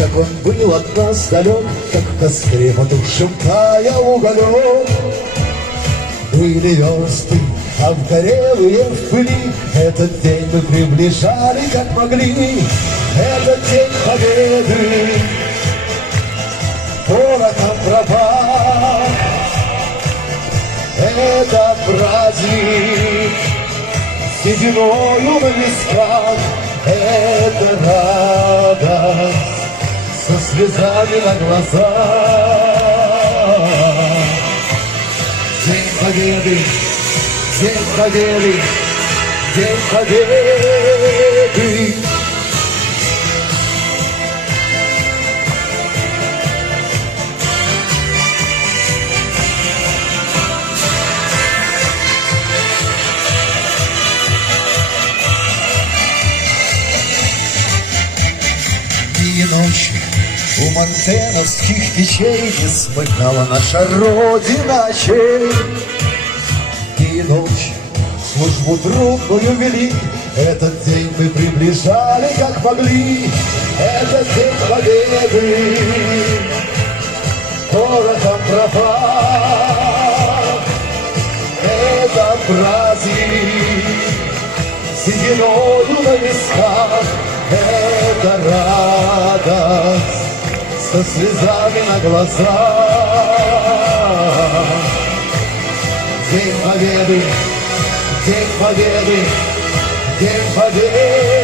как он был от нас далек, как в костре потухшем таял уголек. Были версты, обгорелые в пыли, этот день мы приближали, как могли. Этот день победы порохом пропал. Это праздник сединою на висках, это радость со слезами на глазах. День победы, день победы, день победы. И ночи у мантеновских печей не смыкала наша Родина очей. И ночи службу трудную вели, этот день мы приближали, как могли. Этот день победы порохом пропал. Это праздник сединою на висках, это радость со слезами на глазах. День победы, день победы, день победы.